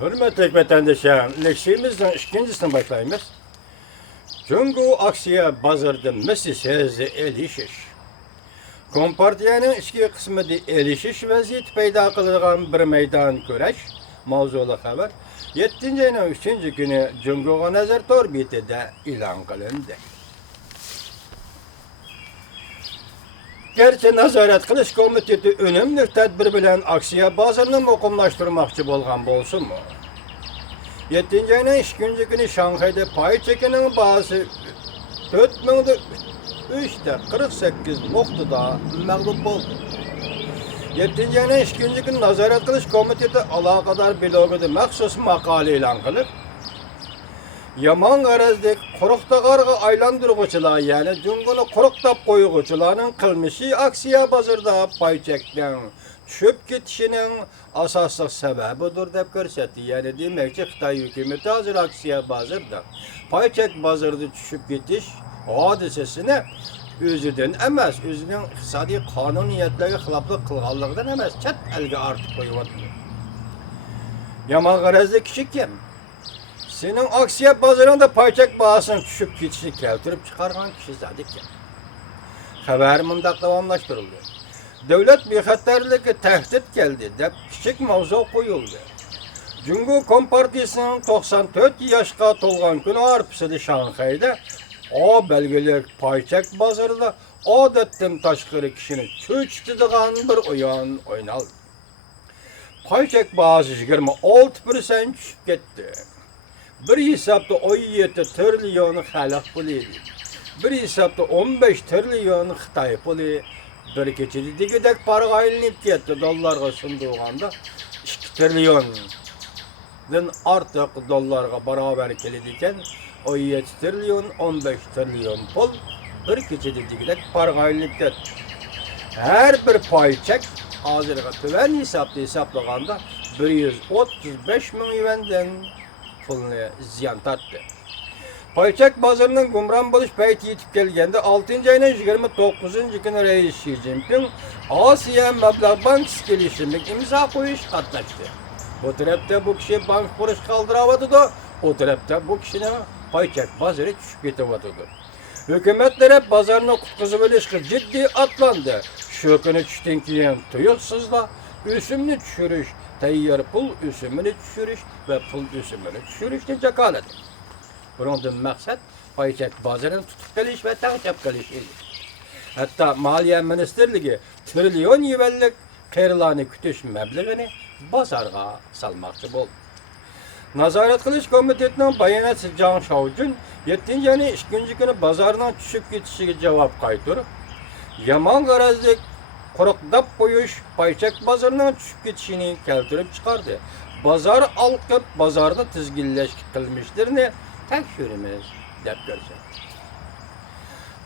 Hürmetli vatandaşlar, leksiyimizden ikincisini başlayımız. Cungu aksiya bazarda misi sezdi elişiş. Kompartiyanın içki kısmıda elişiş vaziyeti peyda kılırgan bir meydan köreş, mavzulu haber. 7. ayının 3. günü Cungu'ga nazar torbitide ilan kılındı. Gerçi nazaret kılış komiteti önemli tedbir bilen aksiya bazarını mukumlaştırmakçı bolgan bolsun mu? 7. ayının 2. günü Şanghay'da pay çekinin bazı 4048 noktada mağlup oldu. 7. ayının 2. günü nazaret kılış komiteti alakadar bloguda məxsus makale ilan kılıp, yaman garazdik kurukta qarğı aylandırğıçılar yani Cungunu kuruktap koyuğuçularının kılmışı aksiya bazırda pay çekten çöp ketişinin asaslık sebebidir dep görsetdi. Yani demekçi Xitay hükümeti hazır aksiya bazırda pay çek bazırda düşüp ketiş hadisesini özüden emas, özünün iqtisadi kanuniyetlerine xilaflık kılğanlığından emas, çet elge artık koyuvatdı. Yaman garazdik kişi kim? Senin aksiya bazarında payçak bağısını düşüp geçişi keltirip çıkargan kişi zaten kim? Haber mındak davamlaştırıldı. Devlet bexatarlığı tehdit geldi dep küçük mavzu koyuldu. Cungu Kompartiyasının 94 yaşqa tolgan günü arpısıdı Şanghay'da o belgeler payçak bazarında adetten taşkırı kişinin çöçtüdüğün bir oyan oynaldı. Payçak bağısı 26% düşüp gitti. Bir hesapta 17 trilyon xalq puli, bir hesapta 15 trilyon Xitay puli, bir keçidi digidek para aylanıp ketdi dollarga sunduğanda 2 trilyondan artıq dollarga beraber kelediken 17 trilyon 15 trilyon pul bir keçidi digidek para aylanıp ketdi. Her bir payçak hazırga tüven hesapta hesaplaganda 135 min yuandan pulunu ziyan tattı. Payçak bazarının gumran buluş payti yetip gelgende 6. ayının 29. günü Reis Xi Jinping Asya Meblağ Bankası geliştirmek imza koyuş katlaştı. Bu tarafta bu kişi bank kuruş kaldıravadı da o tarafta bu kişinin payçak bazarı düşüp getevadıdır. Hükümetlere bazarını kutkuzu ilişki ciddi atlandı. Şu günü düşten kiyen tuyuksuzla üsümünü düşürüş, tayyar pul üsümünü düşürüş ve pul üsümünü düşürüşten cakalıdır. Bunun maksat payçak bazarını tutup geliş ve takip geliş idi. Hatta Maliye Ministerliği trilyon yuvellik qeyrilarını kütüş meblağını bazarga salmakçı oldu. Nazaret Kılış Komitetinin bayanatçı Zhang Shaojun 7. ayının 2. günü bazardan düşüp geçişine cevap kaytırıp, yaman garazlık kuruklap koyuş payçak bazarından düşüp geçişini keltirip çıkardı. Bazar alkıp bazarda tizgilleş kılmışlarını tekşürümüz dep görsen.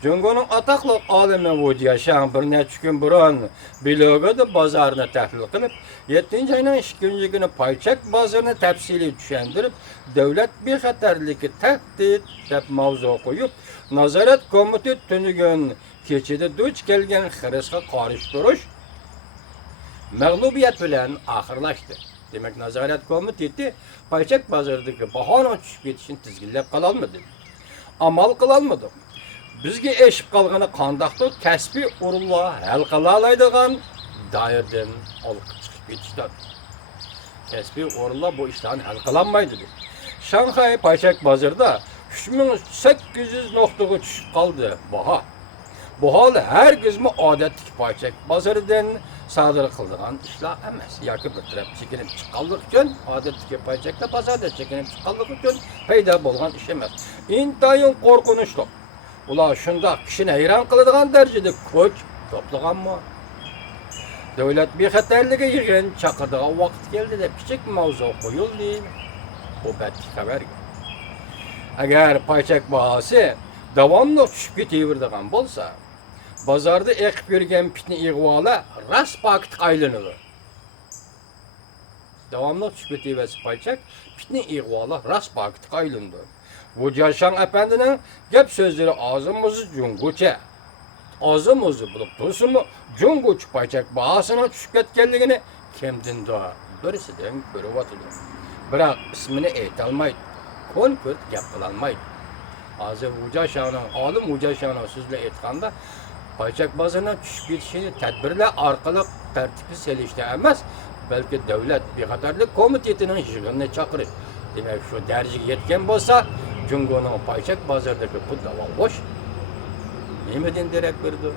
Cungu'nun ataklı alemi Wu Jiaxiang bir neçə gün burun blogu da bazarını tahlil kılıp, 7. ayının 2. günü payçak bazarını tepsili düşendirip, devlet bexatarlığı tehdit dep mavzu koyup, nazaret komiteti tünügün keçidi duç kelgen xiriska qarıştırış mağlubiyet bilen ahırlaştı. Demek nazaret komiteti payçak bazarındaki bahana düşüp yetişin tizgillep kalalmadı. Amal kılalmadı. Bizge eşip kalgаны qandaqdır, kəsbi urullar hal qılalaydıgan dairden olup çıkıp geçti. Kəsbi urullar bu işlerini hal qılanmaydı. Şanghay payçak bazarda 3800 noktaga düşüp kaldı baha. Bu hal her gizmi adetlik payçak bazardan sadır kıldıgan işler emas. Yakı bir taraf çekinip çıkallık üçün adetlik payçakta bazarda çekinip çıkallık üçün peyda bolgan iş emas. İntayın korkunçlu. Ular şunda kişini hayran kılıdığan derecede köç toplagan mı? Devlet bexatarlığı yığın çakırdığı vakit geldi de küçük mavzu koyuldu. Bu betki haber. Eğer payçak bahası devamlı düşüp keteverdiğin bolsa, bazarda ekip yürüyen pitni iğvala rast bakıt aylanır. Devamlı düşüp keteversi payçak pitni iğvala rast bakıt aylanır. Bu Jiaxiang efendinin gep sözleri ağzımızı Cunguça. Ağzımızı bulup dursun mu Cunguç payçak bağısına düşüp ketkenliğini kimden daha birisinden görüp atılır. Biroq ismini aytolmaydi. Ko'n-ko't gap qilolmaydi. Hozir Xo'jashonning, olim Xo'jashonning so'z bilan aytganda, paychak bozorining tushib ketishini tadbirlar orqali tartibga solishda emas, balki davlat bexatarlik komitetining yig'inini chaqirib, demak shu darajaga yetgan bo'lsa, Jungoning paychak bozoridagi pul bo'sh. Nimadan derak berdi?